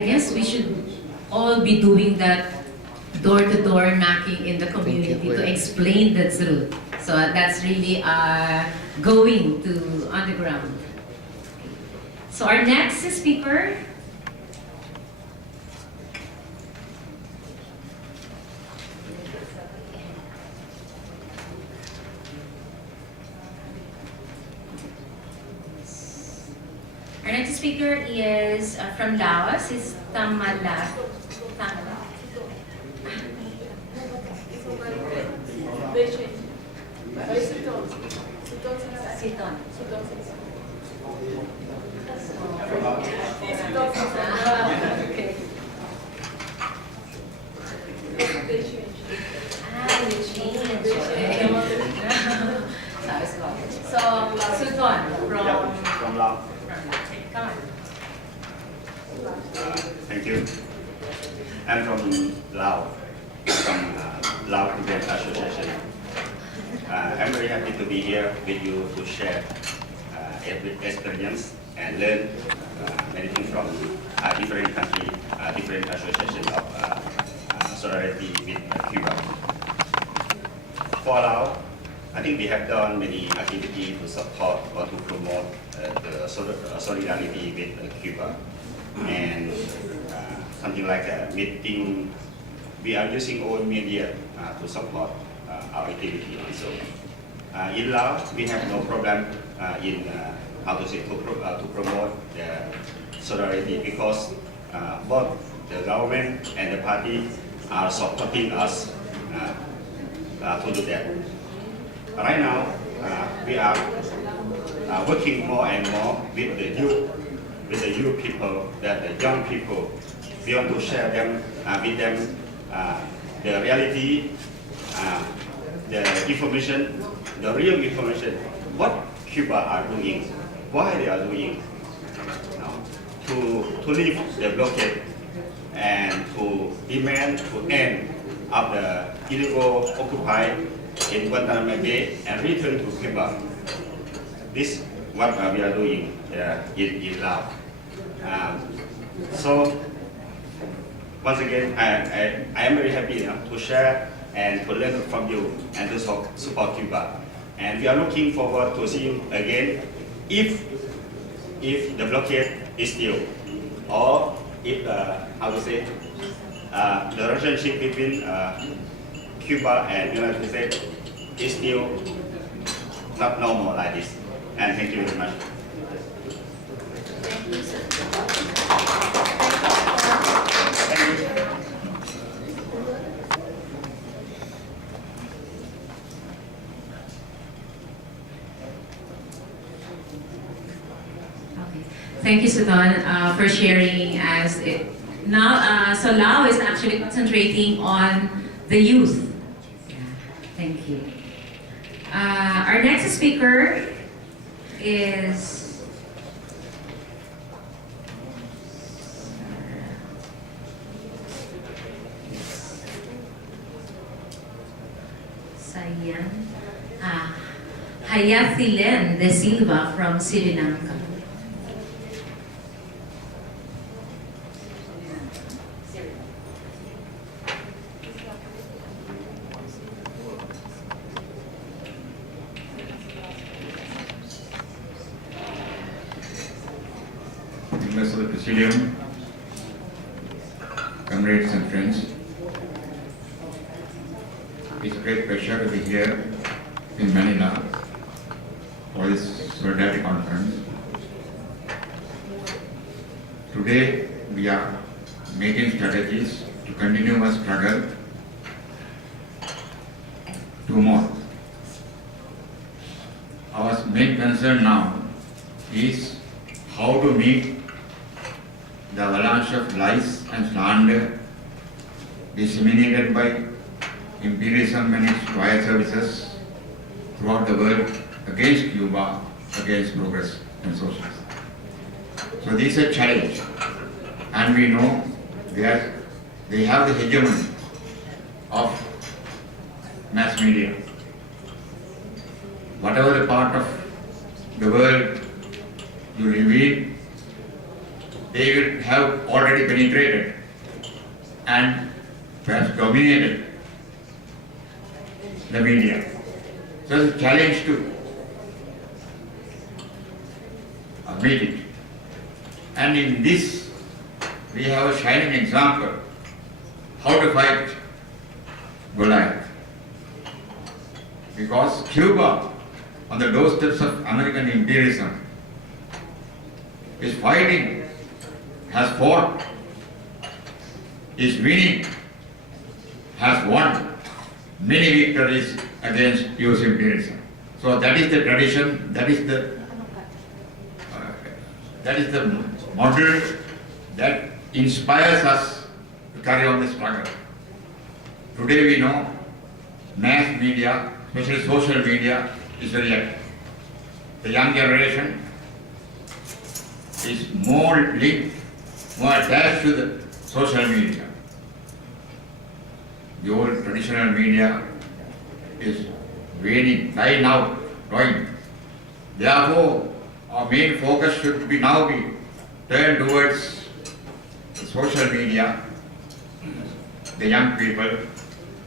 I guess we should all be doing that door-to-door knocking in the community to explain the truth. So that's really going to underground. So our next speaker. Our next speaker is from Laos. It's Pinlac. Siton. Okay. You changed. So, Suton from Laos. Come on. Thank you. I'm from Laos, from Laos Student Association. I'm very happy to be here with you to share experience and learn many things from different countries, different associations of solidarity with Cuba. For Laos, I think we have done many activities to support or to promote the solidarity with Cuba. And something like a meeting, we are using all media to support our activity also. In Laos, we have no problem in to promote the solidarity because both the government and the party are supporting us to do that. Right now, we are working more and more with the youth people, the young people. We want to share them with them the reality, the information, the real information, what Cuba are doing, why they are doing, to leave the blockade and to demand to end of the illegal occupy in Guantanamo Bay and return to Cuba. This is what we are doing in Laos. So once again, I am very happy to share and to learn from you and to support Cuba. And we are looking forward to see you again if the blockade is still, or if how to say the relationship between Cuba and United States is still not normal like this. And thank you very much. Thank you, sir. Thank you. Okay. Thank you, Sudan, for sharing as it. Now, so Laos is actually concentrating on the youth. Yeah, thank you. Our next speaker is Hayathilen de Silva from Sri Lanka. Members of the Presidium, comrades and friends, it's a great pleasure to be here in Manila for this Solidarity Conference. Today we are making strategies to continue our struggle tomorrow. Our main concern now is how to meet the avalanche of lies and slander disseminated by imperialism and its wire services throughout the world against Cuba, against progress and socialism. So this is a challenge, and we know they have the hegemony of mass media. Whatever the part of the world you live in, they will have already penetrated and perhaps dominated the media. So it's a challenge to meet it. And in this, we have a shining example how to fight Goliath. Because Cuba, on the doorsteps of American imperialism, is fighting, has fought, is winning, has won many victories against US imperialism. So that is the tradition, that is the model that inspires us to carry on the struggle. Today we know mass media, especially social media, is very active. The young generation is more linked, more attached to the social media. The old traditional media is waning, dying out, dying. Therefore, our main focus should be now be turned towards the social media, the young people.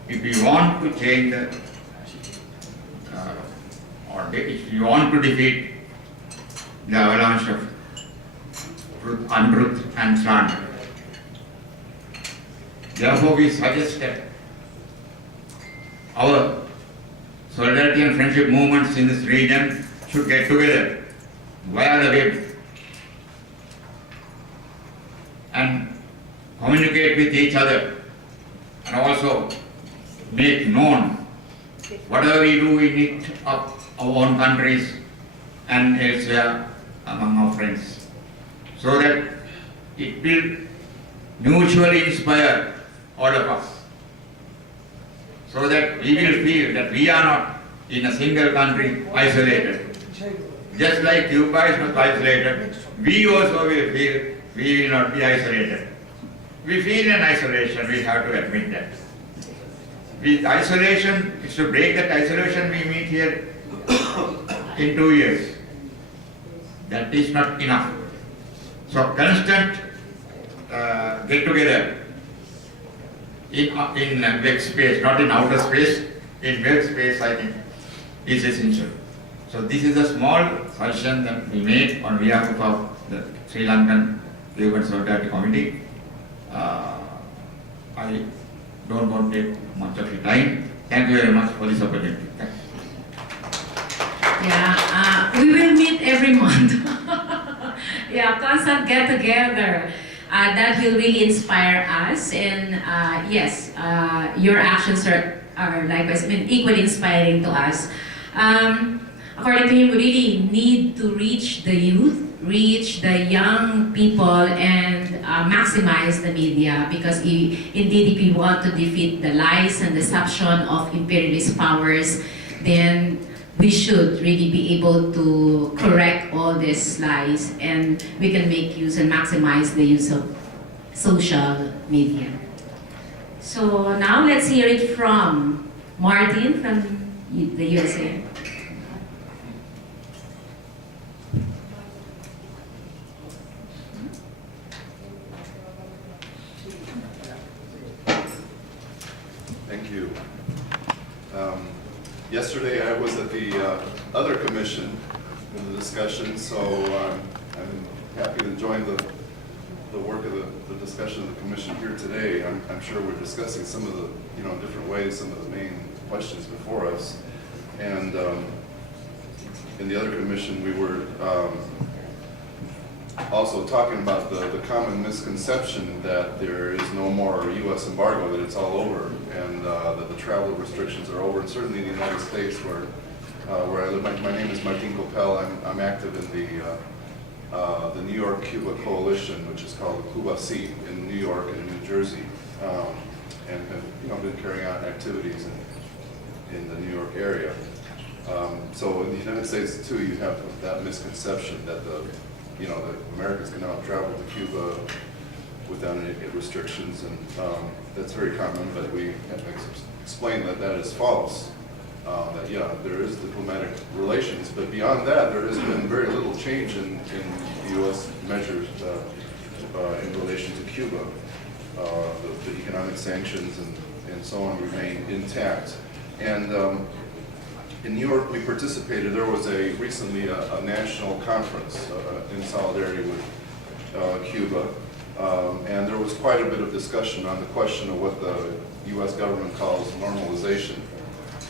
If we want to change the, if you want to defeat the avalanche of truth, untruth and slander. Therefore, we suggest that our solidarity and friendship movements in this region should get together via the web and communicate with each other and also make known whatever we do in it of our own countries and elsewhere among our friends, so that it will mutually inspire all of us, so that we will feel that we are not in a single country isolated. Just like Cuba is not isolated, we also will feel we will not be isolated. We feel an isolation, we have to admit that. With isolation, it's to break that isolation we meet here in 2 years. That is not enough. So constant get together in web space, not in outer space, in web space I think is essential. So this is a small suggestion that we made on behalf of the Sri Lankan Cuban Solidarity Committee. I don't want to take much of your time. Thank you very much for this opportunity. Yeah, we will meet every month. Yeah, constant get together. That will really inspire us, and yes, your actions are likewise equally inspiring to us. According to him, we really need to reach the youth, reach the young people, and maximize the media, because indeed if we want to defeat the lies and deception of imperialist powers, then we should really be able to correct all these lies, and we can make use and maximize the use of social media. So now let's hear it from Martin from the USA. Thank you. Yesterday I was at the other commission in the discussion, so I'm happy to join the work of the discussion of the commission here today. I'm sure we're discussing some of the different ways, some of the main questions before us. And in the other commission we were also talking about the common misconception that there is no more U.S. embargo, that it's all over, and that the travel restrictions are over. And certainly in the United States, where I live, my name is Martin Copel. I'm active in the New York-Cuba Coalition, which is called Cuba Seat, in New York and New Jersey, and have been carrying out activities in the New York area. So in the United States too, you have that misconception that that Americans can now travel to Cuba without any restrictions, and that's very common, but we have to explain that that is false. That there is diplomatic relations, but beyond that, there has been very little change in the U.S. measures in relation to Cuba. The economic sanctions and so on remain intact. And in New York, we participated. There was recently a national conference in solidarity with Cuba, and there was quite a bit of discussion on the question of what the U.S. government calls normalization.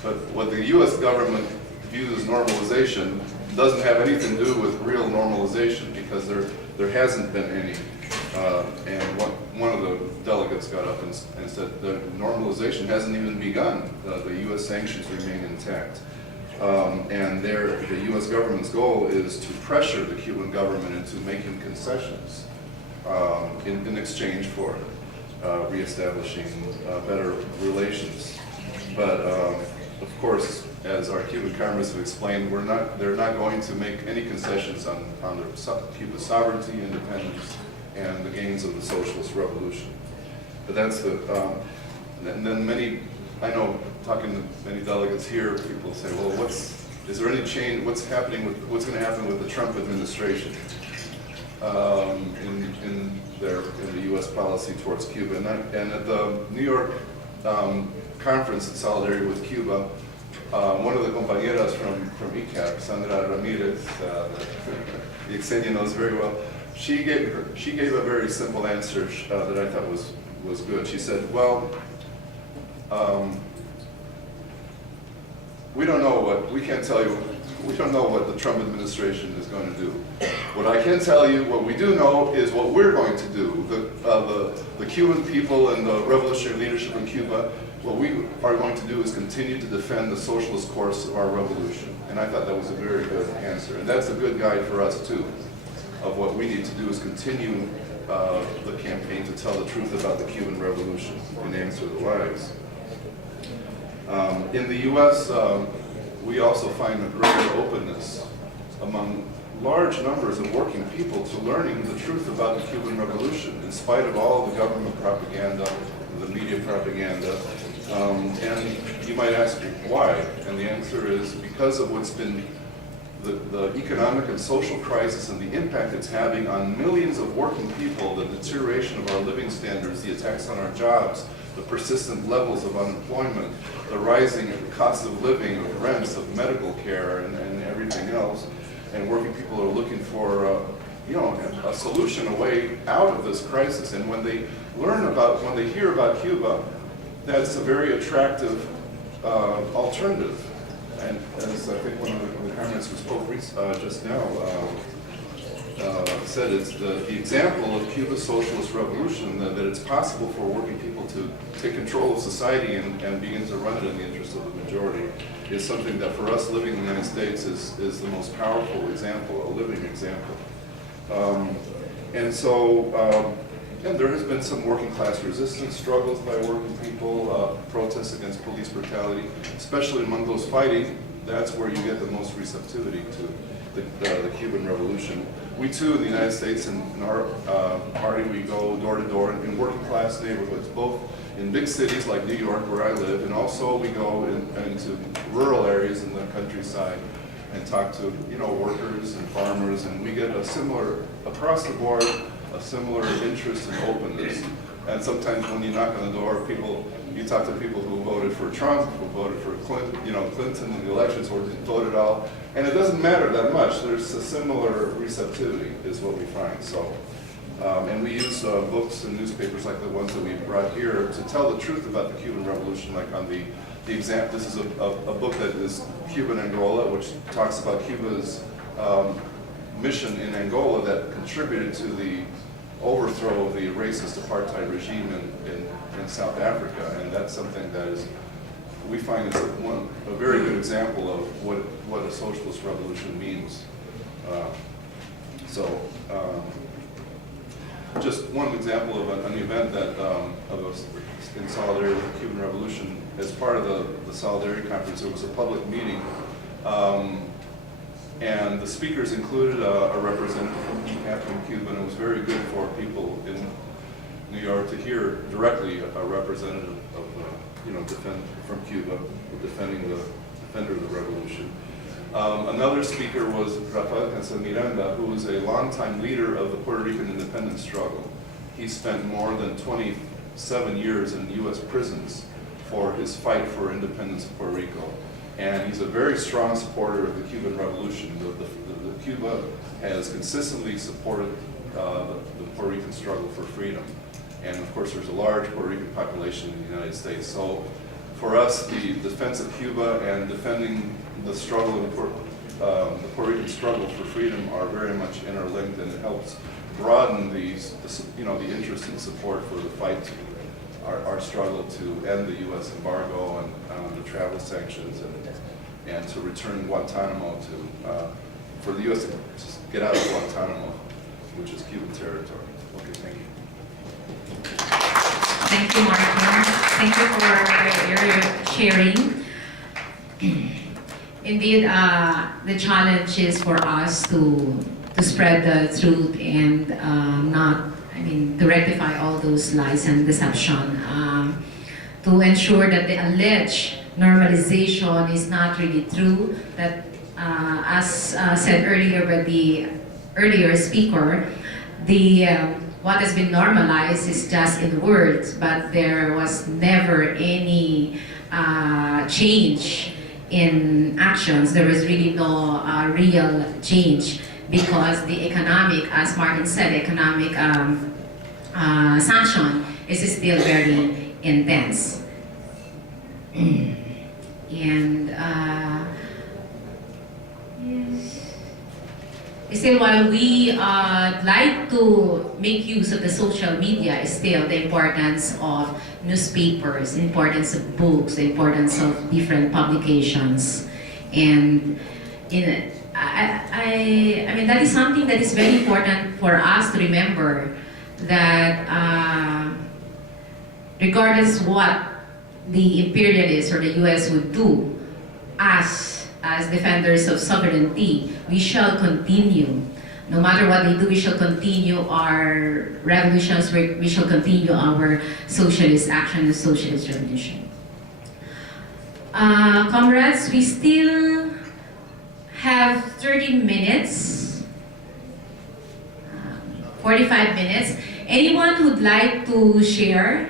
But what the U.S. government views as normalization doesn't have anything to do with real normalization, because there hasn't been any. And one of the delegates got up and said the normalization hasn't even begun. The U.S. sanctions remain intact. And the U.S. government's goal is to pressure the Cuban government into making concessions in exchange for reestablishing better relations. But of course, as our Cuban comrades have explained, they're not going to make any concessions on Cuba's sovereignty, independence, and the gains of the socialist revolution. But that's and then I know, talking to many delegates here, people say, well, is there any change, what's going to happen with the Trump administration in the U.S. policy towards Cuba? And at the New York conference in solidarity with Cuba, one of the compañeras from ECAP, Sandra Ramirez, the Yesenia knows very well, she gave a very simple answer that I thought was good. She said, well, we don't know what the Trump administration is going to do. What I can tell you, what we do know, is what we're going to do. The Cuban people and the revolutionary leadership in Cuba, what we are going to do is continue to defend the socialist course of our revolution. And I thought that was a very good answer. And that's a good guide for us, too, of what we need to do is continue the campaign to tell the truth about the Cuban Revolution and answer the lies. In the U.S., we also find a greater openness among large numbers of working people to learning the truth about the Cuban Revolution, in spite of all the government propaganda, the media propaganda. And you might ask why, and the answer is because of what's been the economic and social crisis and the impact it's having on millions of working people, the deterioration of our living standards, the attacks on our jobs, the persistent levels of unemployment, the rising cost of living, of rents, of medical care, and everything else. And working people are looking for a solution, a way out of this crisis. And when they hear about Cuba, that's a very attractive alternative. And as I think one of the comrades who spoke just now said, it's the example of Cuba's socialist revolution, that it's possible for working people to take control of society and begin to run it in the interest of the majority, is something that for us living in the United States is the most powerful example, a living example. And so, and there has been some working class resistance, struggles by working people, protests against police brutality, especially among those fighting. That's where you get the most receptivity to the Cuban Revolution. We too, in the United States, in our party, we go door to door in working class neighborhoods, both in big cities like New York, where I live, and also we go into rural areas in the countryside and talk to workers and farmers, and we get a similar, across the board, a similar interest and openness. And sometimes when you knock on the door, you talk to people who voted for Trump, who voted for Clinton in the elections, or didn't vote at all, and it doesn't matter that much. There's a similar receptivity, is what we find. So, and we use books and newspapers like the ones that we brought here to tell the truth about the Cuban Revolution. Like on the example, this is a book that is Cuban Angola, which talks about Cuba's mission in Angola that contributed to the overthrow of the racist apartheid regime in South Africa, and that's something that we find is a very good example of what a socialist revolution means. Just one example of an event that in solidarity with the Cuban Revolution, as part of the Solidarity Conference, there was a public meeting. And the speakers included a representative from ECAP from Cuba, and it was very good for people in New York to hear directly a representative of, from Cuba, defending the defender of the revolution. Another speaker was Rafael Miranda, who was a longtime leader of the Puerto Rican independence struggle. He spent more than 27 years in U.S. prisons for his fight for independence of Puerto Rico. And he's a very strong supporter of the Cuban Revolution. Cuba has consistently supported the Puerto Rican struggle for freedom. And of course, there's a large Puerto Rican population in the United States. So for us, the defense of Cuba and defending the struggle of the Puerto Rican struggle for freedom are very much interlinked, and it helps broaden the interest and support for the fight to our struggle to end the U.S. embargo and the travel sanctions and to return Guantanamo for the U.S. to get out of Guantanamo, which is Cuban territory. Okay, thank you. Thank you, Martin. Thank you for your sharing. Indeed, the challenge is for us to spread the truth and to rectify all those lies and deception, to ensure that the alleged normalization is not really true, that as said earlier by the earlier speaker, what has been normalized is just in words, but there was never any change in actions. There was really no real change because the economic, as Martin said, economic sanction is still very intense. And still, while we like to make use of the social media, still the importance of newspapers, the importance of books, the importance of different publications, and I mean that is something that is very important for us to remember, that regardless what the imperialists or the U.S. would do, as defenders of sovereignty, we shall continue. No matter what they do, we shall continue our revolutions, we shall continue our socialist action and socialist revolution. Comrades, we still have 30 minutes, 45 minutes. Anyone who'd like to share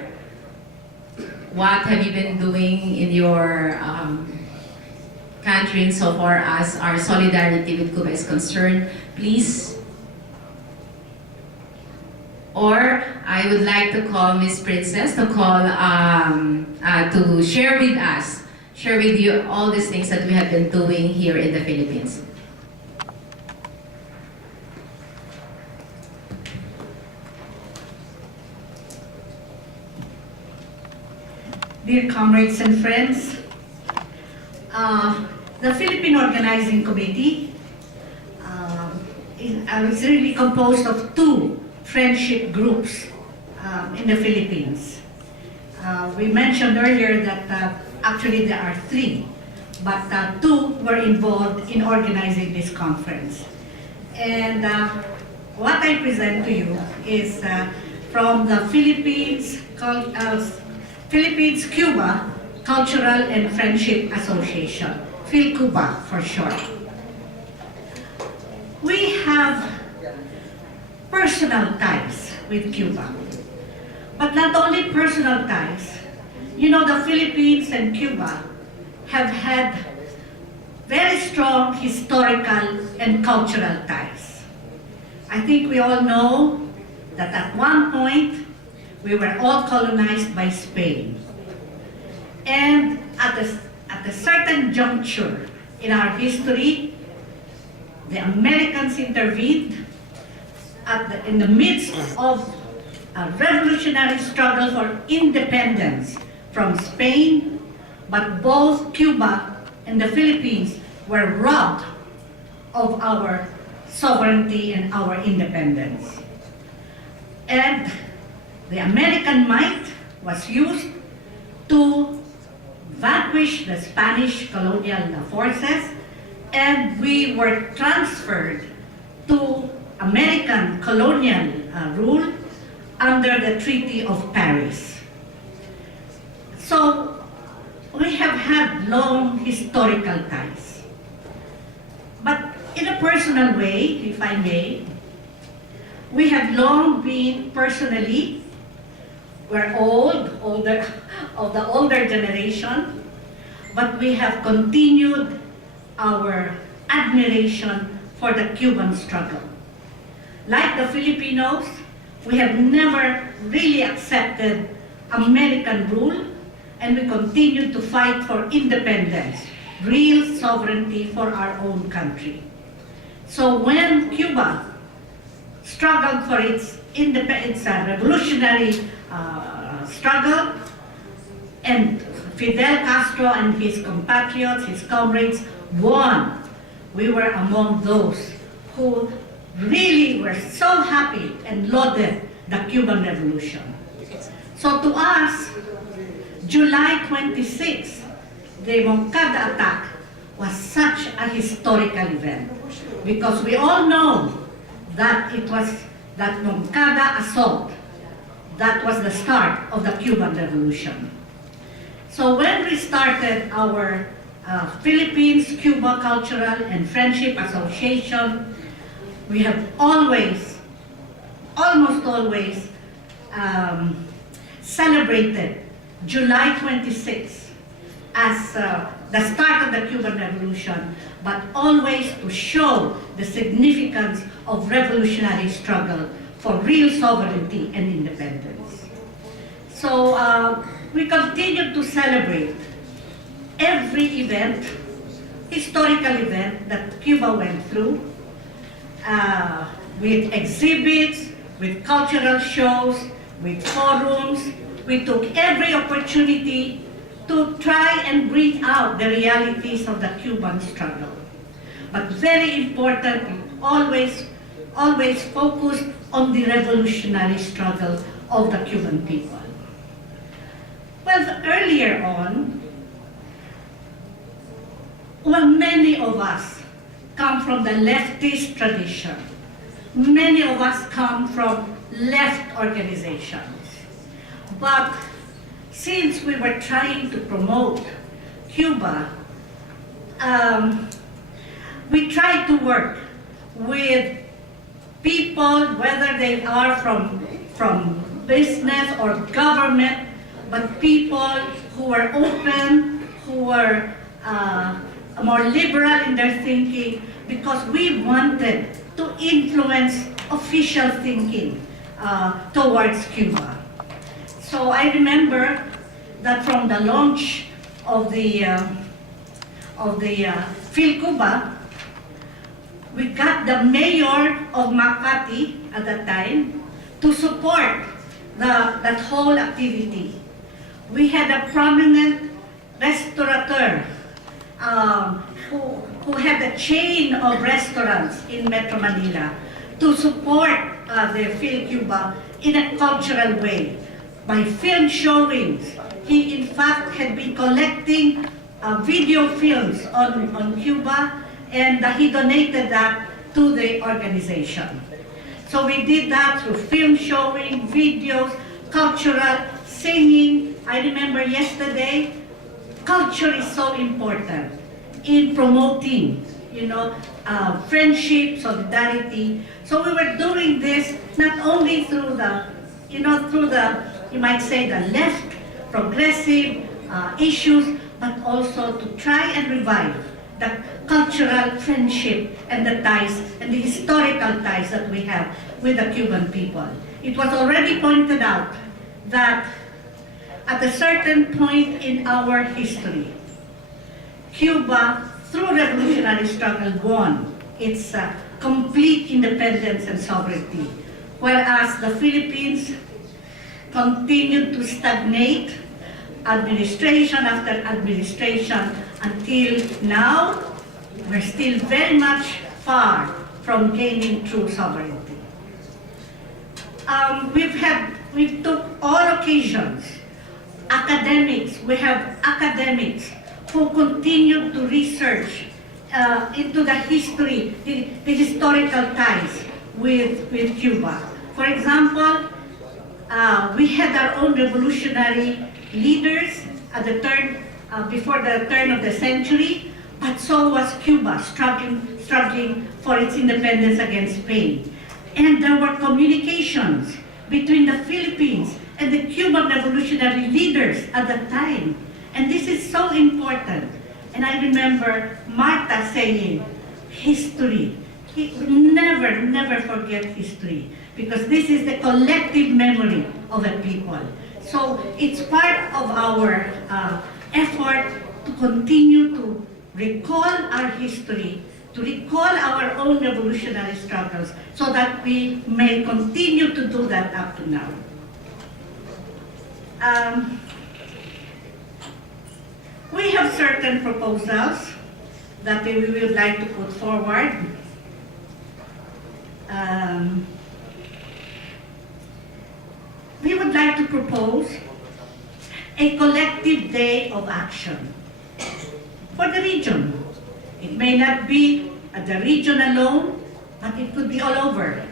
what have you been doing in your country insofar as our solidarity with Cuba is concerned, please. Or I would like to call Miss Princess to to share with us, share with you all these things that we have been doing here in the Philippines. Dear comrades and friends, the Philippine Organizing Committee is really composed of two friendship groups in the Philippines. We mentioned earlier that actually there are three, but two were involved in organizing this conference. And what I present to you is from the Philippines-Cuba Cultural and Friendship Association, PhilCuba for short. We have personal ties with Cuba, but not only personal ties. You know, the Philippines and Cuba have had very strong historical and cultural ties. I think we all know that at one point we were all colonized by Spain. And at a certain juncture in our history, the Americans intervened in the midst of a revolutionary struggle for independence from Spain, but both Cuba and the Philippines were robbed of our sovereignty and our independence. And the American might was used to vanquish the Spanish colonial forces, and we were transferred to American colonial rule under the Treaty of Paris. So we have had long historical ties. But in a personal way, if I may, We have long been personally, we're older of the older generation, but we have continued our admiration for the Cuban struggle. Like the Filipinos, we have never really accepted American rule, and we continue to fight for independence, real sovereignty for our own country. So when Cuba struggled for its revolutionary struggle, and Fidel Castro and his compatriots, his comrades, won, we were among those who really were so happy and lauded the Cuban Revolution. So to us, July 26, the Moncada attack was such a historical event, because we all know that it was that Moncada assault that was the start of the Cuban Revolution. So when we started our Philippines-Cuba Cultural and Friendship Association, we have always, almost always, celebrated July 26 as the start of the Cuban Revolution, but always to show the significance of revolutionary struggle for real sovereignty and independence. So we continue to celebrate every event, historical event that Cuba went through, with exhibits, with cultural shows, with forums. We took every opportunity to try and bring out the realities of the Cuban struggle. But very important, always focused on the revolutionary struggle of the Cuban people. Well, earlier on, many of us come from the leftist tradition. Many of us come from left organizations. But since we were trying to promote Cuba, we tried to work with people, whether they are from business or government, but people who are open, who are more liberal in their thinking, because we wanted to influence official thinking towards Cuba. So I remember that from the launch of the Phil Cuba, we got the mayor of Makati at that time to support that whole activity. We had a prominent restaurateur who had a chain of restaurants in Metro Manila to support the Phil Cuba in a cultural way. By film showings, he in fact had been collecting video films on Cuba, and he donated that to the organization. So we did that through film showing, videos, cultural, singing. I remember yesterday, culture is so important in promoting, friendship, solidarity. So we were doing this not only through you might say, the left, progressive issues, but also to try and revive the cultural friendship and the ties and the historical ties that we have with the Cuban people. It was already pointed out that at a certain point in our history, Cuba, through revolutionary struggle, won its complete independence and sovereignty, whereas the Philippines continued to stagnate, administration after administration, until now. We're still very much far from gaining true sovereignty. We took all occasions. Academics, we have academics who continue to research into the history, the historical ties with Cuba. For example, we had our own revolutionary leaders at the before the turn of the century, but so was Cuba, struggling for its independence against Spain. And there were communications between the Philippines and the Cuban revolutionary leaders at the time. And this is so important. And I remember Marta saying, history. Never forget history, because this is the collective memory of a people. So it's part of our effort to continue to recall our history, to recall our own revolutionary struggles, so that we may continue to do that up to now. We have certain proposals that we would like to put forward. We would like to propose a collective day of action for the region. It may not be at the region alone, but it could be all over.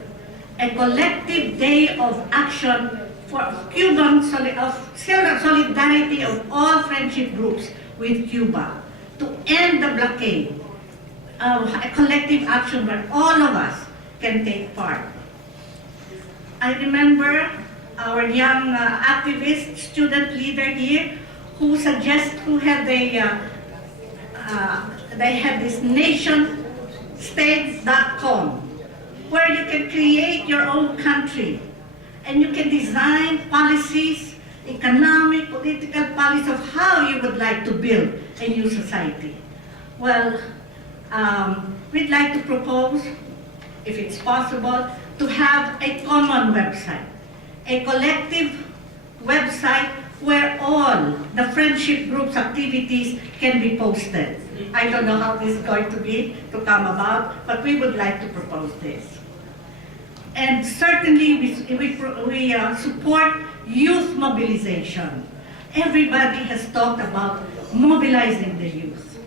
A collective day of action for Cuban solidarity of all friendship groups with Cuba to end the blockade. A collective action where all of us can take part. I remember our young activist, student leader here, who had they had this nationstates.com, where you can create your own country and you can design policies, economic, political policies of how you would like to build a new society. Well, we'd like to propose, if it's possible, to have a common website, a collective website where all the friendship groups activities can be posted. I don't know how this is going to come about, but we would like to propose this. And certainly we support youth mobilization. Everybody has talked about mobilizing the youth.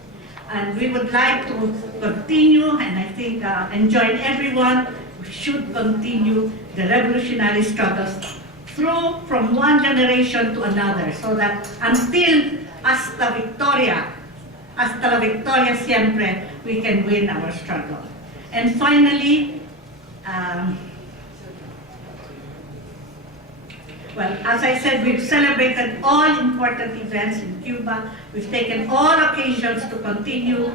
And we would like to continue, and I think, and join everyone, we should continue the revolutionary struggles from one generation to another, so that until hasta la victoria siempre, we can win our struggle. And finally, well, as I said, we've celebrated all important events in Cuba. We've taken all occasions to continue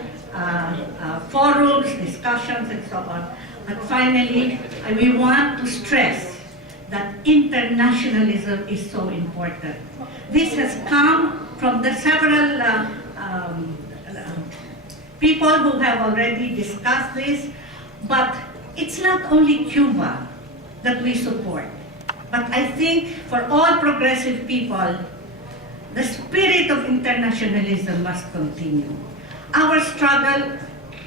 forums, discussions, and so on. But finally, we want to stress that internationalism is so important. This has come from the several people who have already discussed this, but it's not only Cuba that we support. But I think for all progressive people, the spirit of internationalism must continue. Our struggle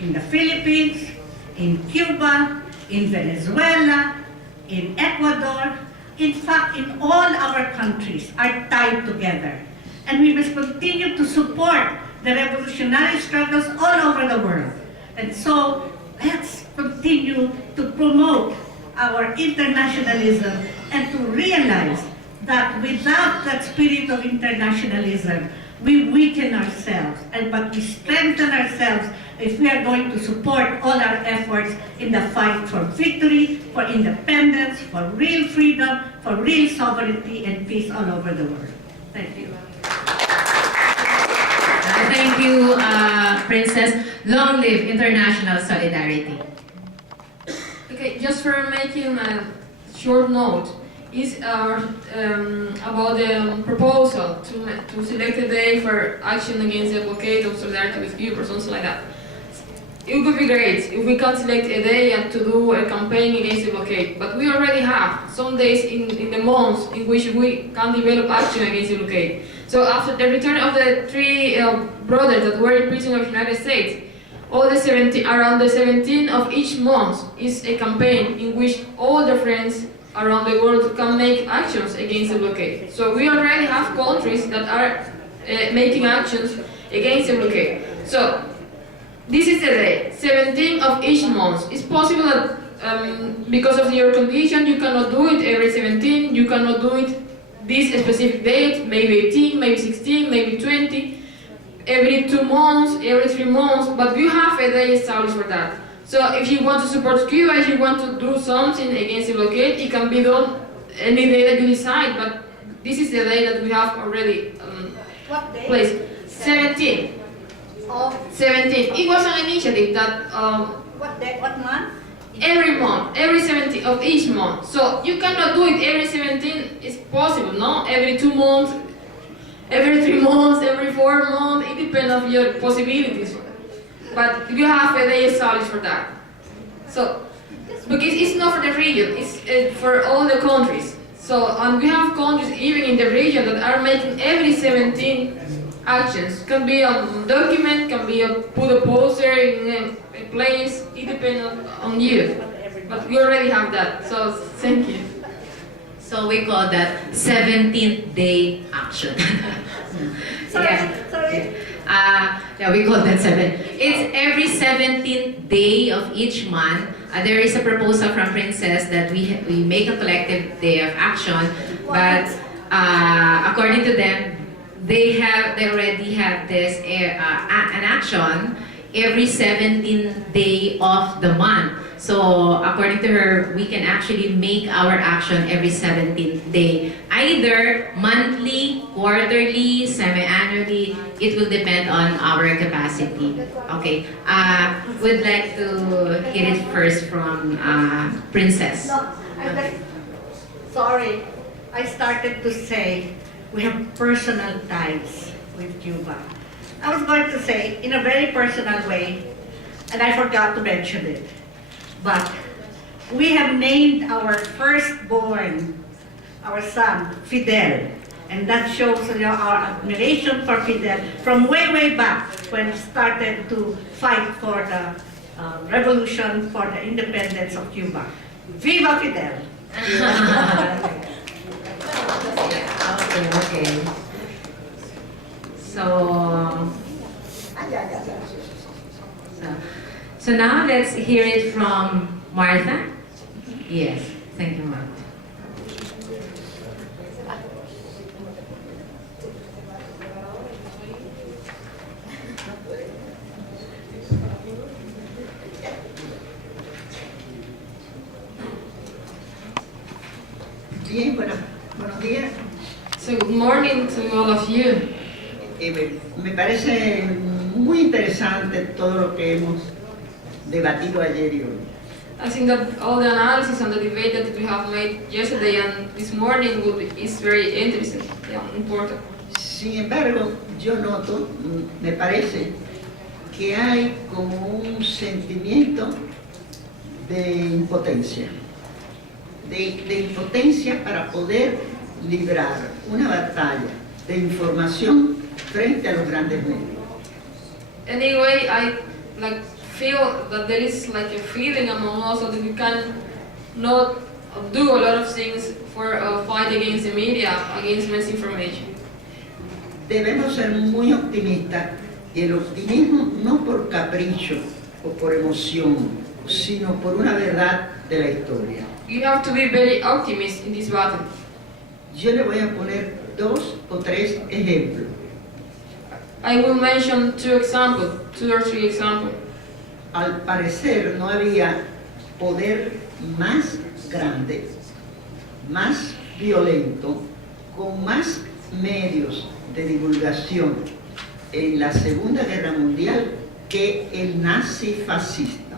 in the Philippines, in Cuba, in Venezuela, in Ecuador, in fact, in all our countries are tied together. And we must continue to support the revolutionary struggles all over the world. And so let's continue to promote our internationalism and to realize that without that spirit of internationalism, we weaken ourselves, but we strengthen ourselves if we are going to support all our efforts in the fight for victory, for independence, for real freedom, for real sovereignty and peace all over the world. Thank you. Thank you, Princess. Long live international solidarity. Okay, just for making a short note, is about the proposal to select a day for action against the blockade of solidarity with Cuba or something like that. It would be great if we can select a day and to do a campaign against the blockade, but we already have some days in the months in which we can develop action against the blockade. So after the return of the three brothers that were in prison of the United States, around the 17th of each month is a campaign in which all the friends around the world can make actions against the blockade. So we already have countries that are making actions against the blockade. So this is the day, 17th of each month. It's possible that because of your condition you cannot do it every 17, you cannot do it this specific date, maybe 18, maybe 16, maybe 20, every 2 months, every 3 months, but you have a day established for that. So if you want to support Cuba, if you want to do something against the blockade, it can be done any day that you decide, but this is the day that we have already What day? placed. 17. Of 17. It was an initiative that what day? What month? every month, every 17 of each month. So you cannot do it every 17, it's possible, no? Every 2 months, every 3 months, every 4 months, it depends on your possibilities. But you have a day established for that. So, because it's not for the region, it's for all the countries. So, and we have countries even in the region that are making every 17 actions. Can be a document, can be put a poster in a place, it depends on you. But we already have that, so thank you. So we call that 17th day action. Sorry. Yeah, we call that 7. It's every 17th day of each month. There is a proposal from Princess that we make a collective day of action, but according to them, they already have this an action every 17th day of the month. So according to her, we can actually make our action every 17th day, either monthly, quarterly, semi-annually. It will depend on our capacity. Okay, would like to hear it first from Princess. No, sorry. I started to say we have personal ties with Cuba. I was going to say in a very personal way, and I forgot to mention it. But we have named our firstborn, our son, Fidel. And that shows our admiration for Fidel from way back when he started to fight for the revolution for the independence of Cuba. Viva Fidel! Okay. So now let's hear it from Martha. Yes, thank you, Martha. Bien, buenos días. So good morning to all of you. Me parece muy interesante todo lo que hemos debatido ayer y hoy. I think that all the analysis and the debate that we have made yesterday and this morning is very interesting, important. Sin embargo, yo noto, me parece, que hay como un sentimiento de impotencia. De impotencia para poder librar una batalla de información frente a los grandes medios. Anyway, I feel that there is a feeling among us that we can not do a lot of things for a fight against the media, against misinformation. Debemos ser muy optimistas, y el optimismo no por capricho o por emoción, sino por una verdad de la historia. You have to be very optimistic in this battle. Yo le voy a poner 2 o 3 ejemplos. I will mention 2 or 3 examples. Al parecer no había poder más grande, más violento, con más medios de divulgación en la Segunda Guerra Mundial que el nazi fascista.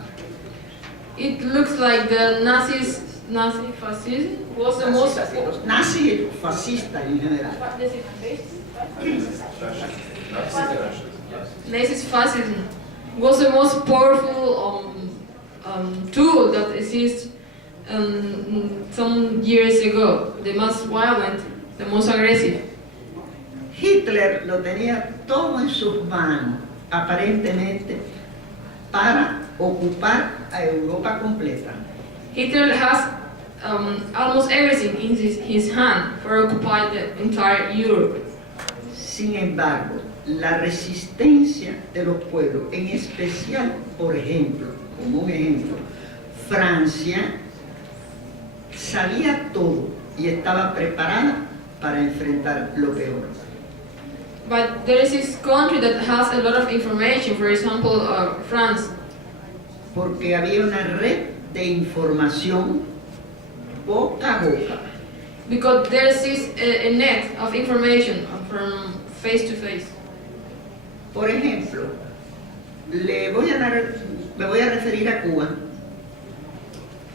It looks like the Nazi fascism was the most... Los nazis fascistas en general. Nazi fascism was the most powerful tool that exists some years ago. The most violent, the most aggressive. Hitler lo tenía todo en sus manos, aparentemente, para ocupar a Europa completa. Hitler has almost everything in his hand for occupy the entire Europe. Sin embargo, la resistencia de los pueblos, en especial, por ejemplo, como un ejemplo, Francia sabía todo y estaba preparada para enfrentar lo peor. But there is this country that has a lot of information, for example, France. porque había una red de información boca a boca. Because there's this a net of information from face to face. Por ejemplo, me voy a referir a Cuba,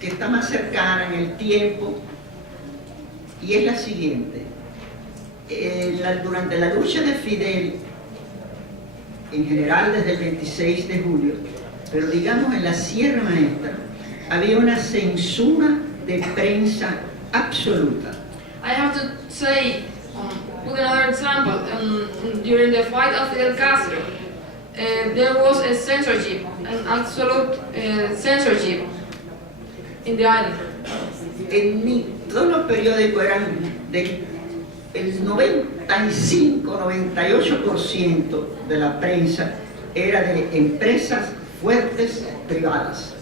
que está más cercana en el tiempo, y es la siguiente. Durante la lucha de Fidel, en general desde el 26 de julio, pero digamos en la Sierra Maestra, había una censura de prensa absoluta. I have to say, with another example, during the fight of Fidel Castro, there was a censorship, an absolute censorship in the island. Todos los periódicos eran el 95-98% de la prensa era de empresas fuertes privadas.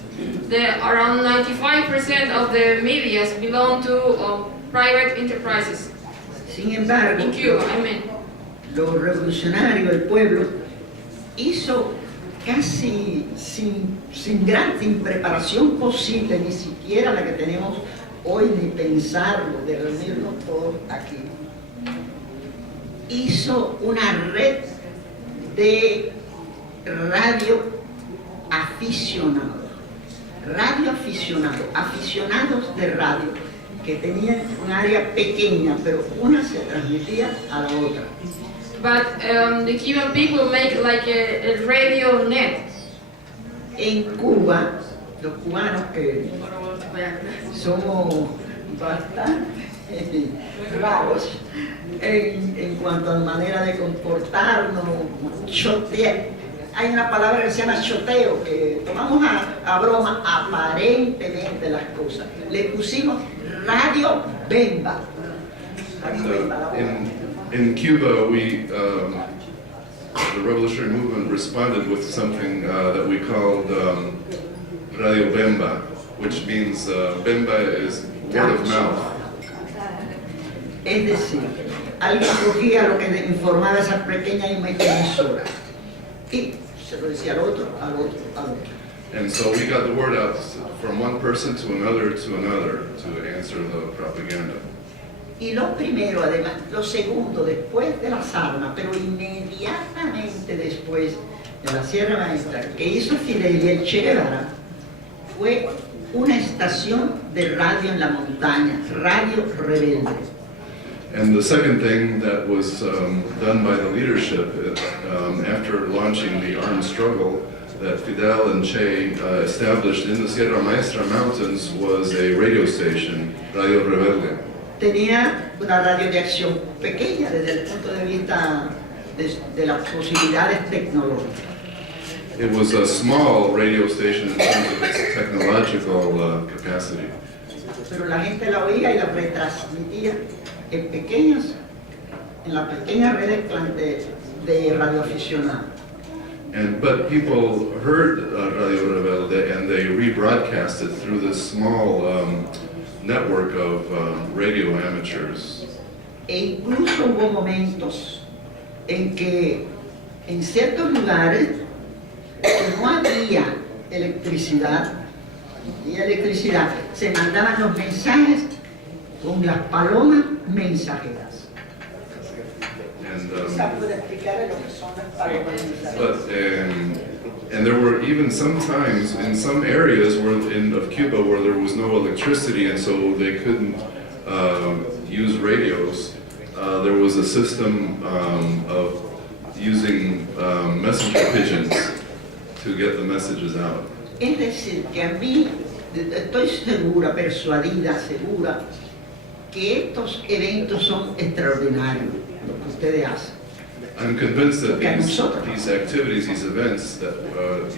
Around 95% of the media belong to private enterprises. Sin embargo, In Cuba, I mean. los revolucionarios, el pueblo, hizo casi sin preparación posible, ni siquiera la que tenemos hoy, ni pensarlo, de reunirnos todos aquí, hizo una red de aficionados de radio, que tenían un área pequeña, pero una se transmitía a la otra. But the Cuban people make like a radio net. En Cuba, los cubanos que somos bastante raros en cuanto a manera de comportarnos, hay una palabra que se llama choteo, que tomamos a broma aparentemente las cosas. Le pusimos radio bemba. In Cuba, the revolutionary movement responded with something that we called Radio Bemba, which means Bemba is word of mouth. Es decir, alguien cogía lo que le informaba esa pequeña emisora y se lo decía al otro. And so we got the word out from one person to another to answer the propaganda. Y lo primero, además, lo segundo, después de las armas, pero inmediatamente después de la Sierra Maestra, que hizo Fidel y el Che Guevara, fue una estación de radio en la montaña, Radio Rebelde. And the second thing that was done by the leadership after launching the armed struggle that Fidel and Che established in the Sierra Maestra Mountains was a radio station, Radio Rebelde. Tenía una radio de acción pequeña desde el punto de vista de las posibilidades tecnológicas. It was a small radio station in terms of its technological capacity. Pero la gente la oía y la retransmitía en la pequeña red de radioaficionados. But people heard Radio Rebelde and they rebroadcast it through this small network of radio amateurs. E incluso hubo momentos en que en ciertos lugares no había electricidad, se mandaban los mensajes con las palomas mensajeras. ¿Puede explicar lo que son las palomas mensajeras? And there were even some times in some areas of Cuba where there was no electricity and so they couldn't use radios. There was a system of using messenger pigeons to get the messages out. Es decir, que a mí estoy segura, segura, que estos eventos son extraordinarios, lo que ustedes hacen. I'm convinced that these activities, these events that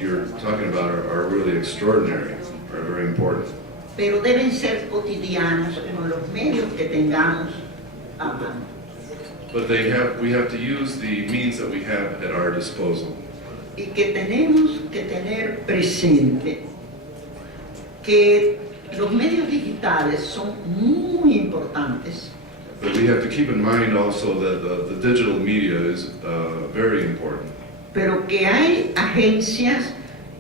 you're talking about are really extraordinary, are very important. Pero deben ser cotidianos con los medios que tengamos a mano. But we have to use the means that we have at our disposal. Y que tenemos que tener presente que los medios digitales son muy importantes. But we have to keep in mind also that the digital media is very important. Pero que hay agencias,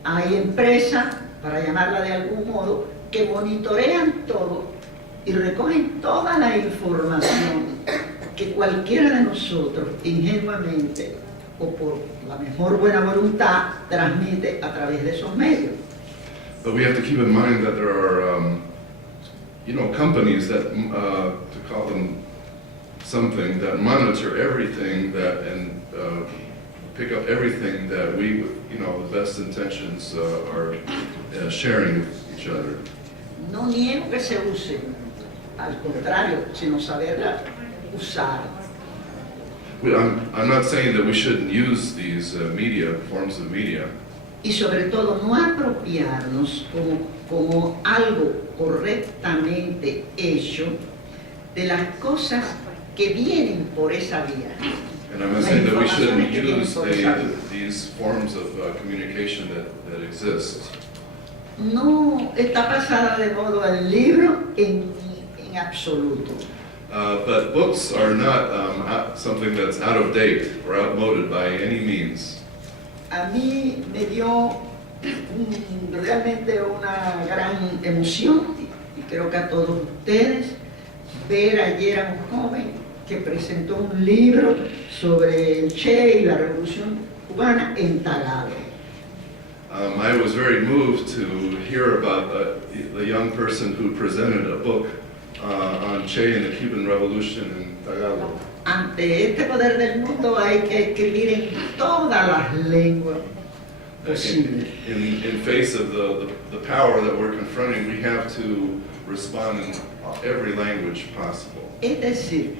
hay empresas para llamarla de algún modo, que monitorean todo y recogen toda la información que cualquiera de nosotros ingenuamente o por la mejor buena voluntad transmite a través de esos medios. But we have to keep in mind that there are, companies that, to call them something, that monitor everything and pick up everything that we, with, the best intentions, are sharing with each other. No niego que se use, al contrario, sino saberla usar. I'm not saying that we shouldn't use these forms of media. Y sobre todo no apropiarnos como algo correctamente hecho de las cosas que vienen por esa vía. And I'm not saying that we shouldn't use these forms of communication that exist. No está pasada de modo el libro en absoluto. But books are not something that's out of date or outmoded by any means. A mí me dio realmente una gran emoción, y creo que a todos ustedes, ver ayer a un joven que presentó un libro sobre el Che y la Revolución Cubana en Tagalog. I was very moved to hear about the young person who presented a book on Che and the Cuban Revolution in Tagalog. Ante este poder del mundo hay que escribir en todas las lenguas posibles. In face of the power that we're confronting, we have to respond in every language possible. Es decir,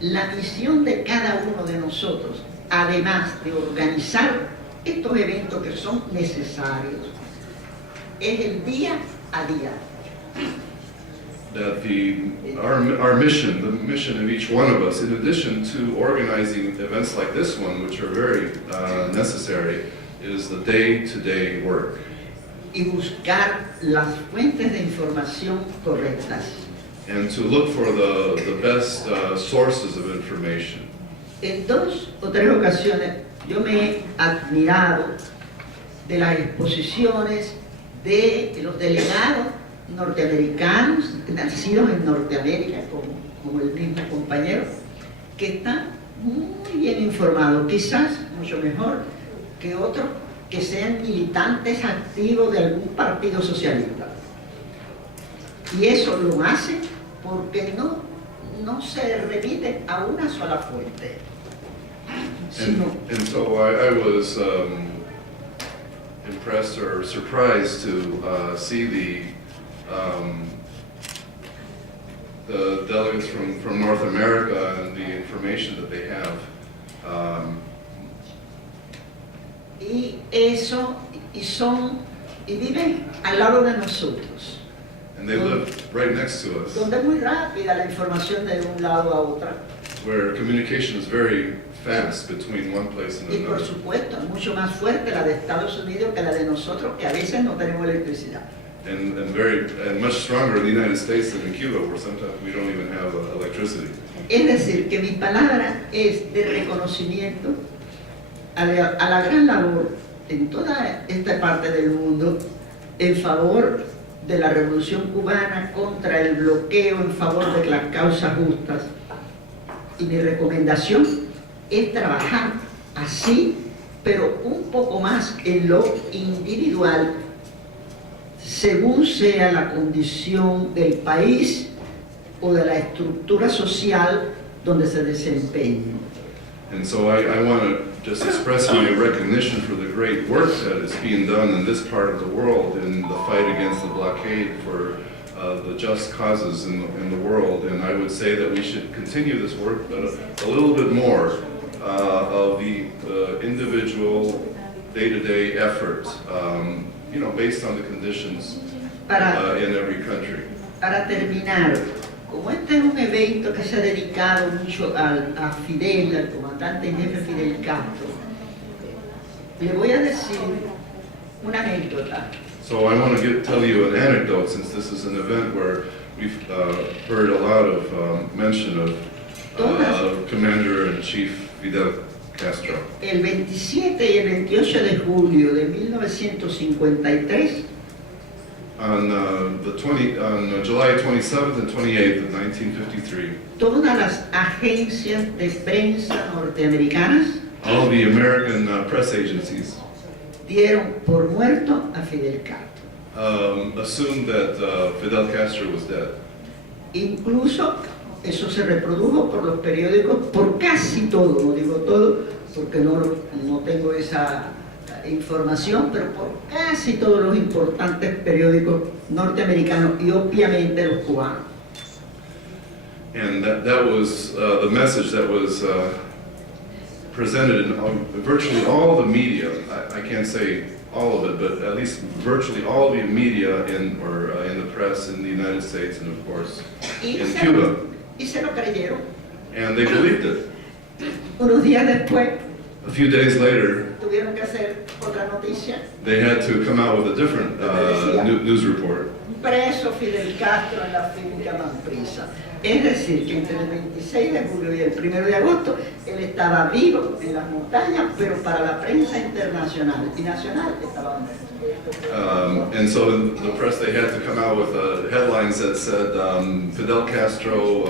la misión de cada uno de nosotros, además de organizar estos eventos que son necesarios, es el día a día. That our mission, the mission of each one of us, in addition to organizing events like this one, which are very necessary, is the day-to-day work. Y buscar las fuentes de información correctas. And to look for the best sources of information. En 2 o 3 ocasiones yo me he admirado de las exposiciones de los delegados norteamericanos, nacidos en Norteamérica, como el mismo compañero, que están muy bien informados, quizás mucho mejor que otros que sean militantes activos de algún partido socialista. Y eso lo hace porque no se remite a una sola fuente, sino... And so I was impressed or surprised to see the delegates from North America and the information that they have. Y viven al lado de nosotros. And they live right next to us, Donde es muy rápida la información de un lado a otro. where communication is very fast between one place and Y por another. supuesto, es mucho más fuerte la de Estados Unidos que la de nosotros, que a veces no tenemos electricidad. And much stronger in the United States than in Cuba, where sometimes we don't even have electricity. Es decir, que mi palabra es de reconocimiento a la gran labor en toda esta parte del mundo en favor de la revolución cubana, contra el bloqueo, en favor de las causas justas. Y mi recomendación es trabajar así, pero un poco más en lo individual, según sea la condición del país o de la estructura social donde se desempeñe. And so I want to just express my recognition for the great work that is being done in this part of the world in the fight against the blockade for the just causes in the world. And I would say that we should continue this work, but a little bit more of the individual day-to-day effort, based on the conditions in every country. Para terminar, como este es un evento que se ha dedicado mucho a Fidel, al comandante en jefe Fidel Castro, le voy a decir una anécdota. So I want to tell you an anecdote, since this is an event where we've heard a lot of mention of Commander-in-Chief Fidel Castro. El 27 y el 28 de julio de 1953, On July 27th and 28th of 1953, todas las agencias de prensa norteamericanas all the American press agencies dieron por muerto a Fidel Castro. assumed that Fidel Castro was dead. Incluso eso se reprodujo por los periódicos, por casi todo, no digo todo, porque no tengo esa información, pero por casi todos los importantes periódicos norteamericanos y obviamente los cubanos. And that was the message that was presented in virtually all the media. I can't say all of it, but at least virtually all the media in the press in the United States and of course in Cuba. Y se lo creyeron. And they believed it. Unos días después A few days later, tuvieron que hacer otra noticia. they had to come out with a different news report. Preso Fidel Castro en la finca Manprisa. Es decir, que entre el 26 de julio y el 1 de agosto, él estaba vivo en las montañas, pero para la prensa internacional y nacional estaba muerto. And so in the press, they had to come out with headlines that said Fidel Castro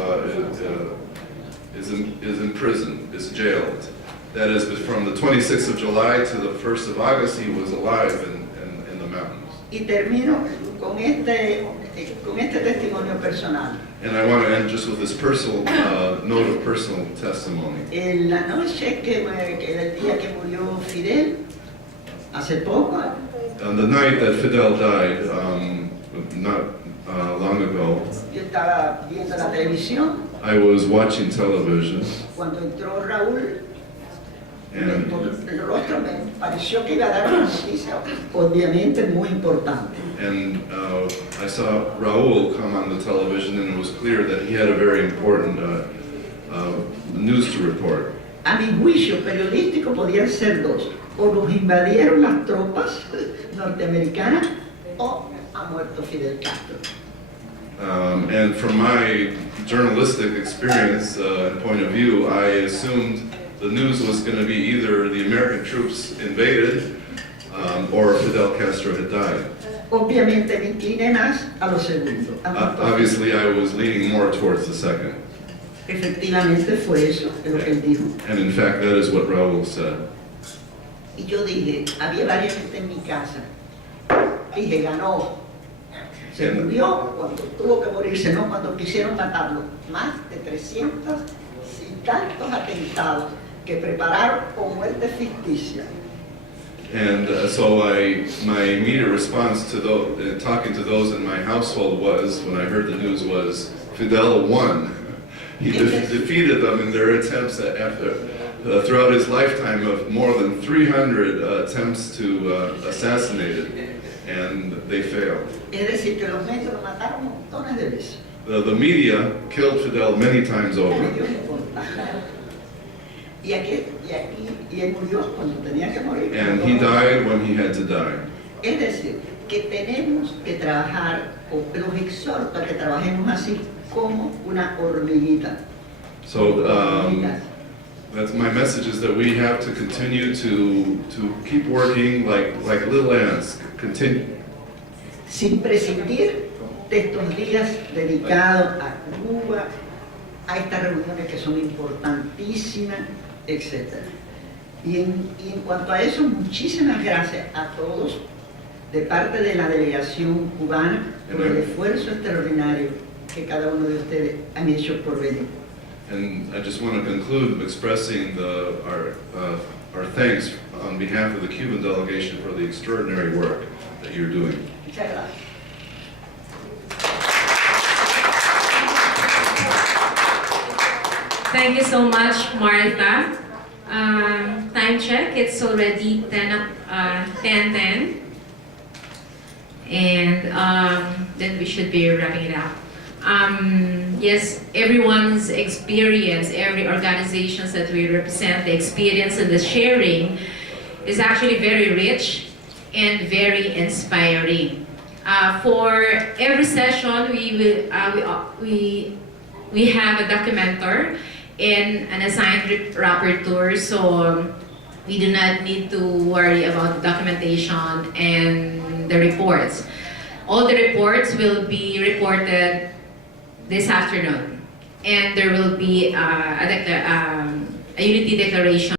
is in prison, is jailed. That is, from the 26th of July to the 1st of August, he was alive in the mountains. Y termino con este testimonio personal. And I want to end just with this personal note of personal testimony. En la noche que era el día que murió Fidel, hace poco, On the night that Fidel died, not long ago, yo estaba viendo la televisión I was watching television, cuando entró Raúl. and Por el rostro me pareció que iba a dar una noticia obviamente muy importante. I saw Raúl come on the television, and it was clear that he had a very important news to report. A mi juicio periodístico podían ser dos: o nos invadieron las tropas norteamericanas o ha muerto Fidel Castro. And from my journalistic experience and point of view, I assumed the news was going to be either the American troops invaded or Fidel Castro had died. Obviamente me incliné más a lo segundo. Obviously, I was leaning more towards the second. Efectivamente fue eso lo que él dijo. And in fact, that is what Raúl said. Y yo dije, había varias gente en mi casa. Dije, ganó. Se murió cuando tuvo que morirse, no cuando quisieron matarlo. Más de 300 y tantos atentados que prepararon con muerte ficticia. And so my immediate response to talking to those in my household was, when I heard the news, was Fidel won. He defeated them in their attempts throughout his lifetime of more than 300 attempts to assassinate it, and they failed. Es decir, que los medios lo mataron montones de veces. The media killed Fidel many times over. Y él murió cuando tenía que morir. And he died when he had to die. Es decir, que tenemos que trabajar, o los exhorto a que trabajemos así como una hormiguita. So that's my message, is that we have to continue to keep working like little ants. Continue. Sin prescindir de estos días dedicados a Cuba, a estas reuniones que son importantísimas, etc. Y en cuanto a eso, muchísimas gracias a todos de parte de la delegación cubana por el esfuerzo extraordinario que cada uno de ustedes han hecho por venir. And I just want to conclude expressing our thanks on behalf of the Cuban delegation for the extraordinary work that you're doing. Muchas gracias. Thank you so much, Martha. Time check, it's already 10:10. And then we should be wrapping it up. Yes, everyone's experience, every organizations that we represent, the experience and the sharing is actually very rich and very inspiring. For every session, we have a documenter and an assigned rapporteur, so we do not need to worry about the documentation and the reports. all the reports will be reported this afternoon. And there will be a unity declaration